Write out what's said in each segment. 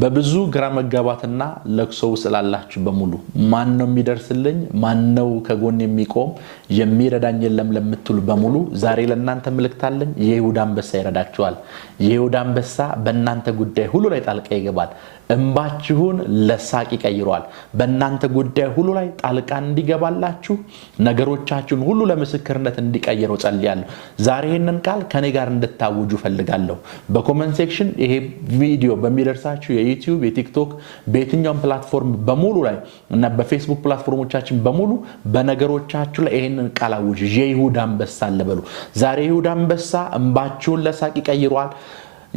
በብዙ ግራ መጋባትና ለቅሶ ስላላችሁ በሙሉ ማን ነው የሚደርስልኝ ማን ነው ከጎን የሚቆም የሚረዳኝ የለም ለምትሉ በሙሉ ዛሬ ለእናንተ መልእክት አለኝ የይሁዳ አንበሳ ይረዳችኋል የይሁዳ አንበሳ በእናንተ ጉዳይ ሁሉ ላይ ጣልቃ ይገባል እንባችሁን ለሳቅ ይቀይራል በእናንተ ጉዳይ ሁሉ ላይ ጣልቃ እንዲገባላችሁ ነገሮቻችሁን ሁሉ ለምስክርነት እንዲቀይረው ጸልያለሁ ዛሬ ይሄንን ቃል ከኔ ጋር እንድታውጁ ፈልጋለሁ በኮሜንት ሴክሽን ይሄ ቪዲዮ በሚደርሳችሁ የዩቲዩብ የቲክቶክ በየትኛውም ፕላትፎርም በሙሉ ላይ እና በፌስቡክ ፕላትፎርሞቻችን በሙሉ በነገሮቻችሁ ላይ ይሄንን ቃል አውጁ የይሁዳ አንበሳ አለበሉ ዛሬ ይሁዳ አንበሳ እንባችሁን ለሳቅ ይቀይራል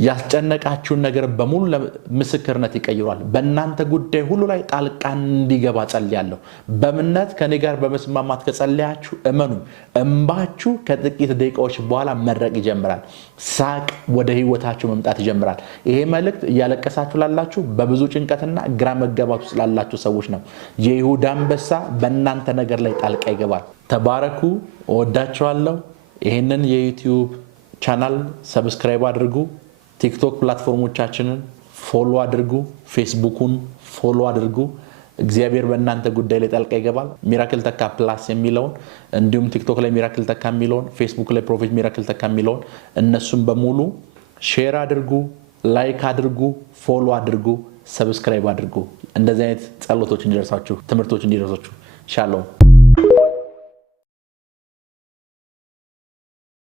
ያስጨነቃችሁን ነገር በሙሉ ለምስክርነት ይቀይራል በእናንተ ጉዳይ ሁሉ ላይ ጣልቃ እንዲገባ ጸልያለሁ በእምነት ከኔ ጋር በመስማማት ከጸለያችሁ እመኑ እንባችሁ ከጥቂት ደቂቃዎች በኋላ መረቅ ይጀምራል ሳቅ ወደ ህይወታችሁ መምጣት ይጀምራል ይሄ መልእክት ያለቀሳችሁ ላላችሁ በብዙ ጭንቀትና ግራ መጋባት ውስጥ ላላችሁ ሰዎች ነው የይሁዳ አንበሳ በእናንተ ነገር ላይ ጣልቃ ይገባል ተባረኩ ወዳችኋለሁ ይሄንን የዩቲዩብ ቻናል ሰብስክራይብ አድርጉ ቲክቶክ ፕላትፎርሞቻችንን ፎሎ አድርጉ ፌስቡክን ፎሎ አድርጉ እግዚአብሔር በእናንተ ጉዳይ ላይ ጣልቃ ይገባል ሚራክል ተካ ፕላስ የሚለውን እንዲሁም ቲክቶክ ላይ ሚራክል ተካ የሚለውን ፌስቡክ ላይ ፕሮፌት ሚራክል ተካ የሚለውን እነሱም በሙሉ ሼር አድርጉ ላይክ አድርጉ ፎሎ አድርጉ ሰብስክራይብ አድርጉ እንደዚህ አይነት ጸሎቶች እንዲደርሳችሁ ትምህርቶች እንዲደርሳችሁ ሻሎም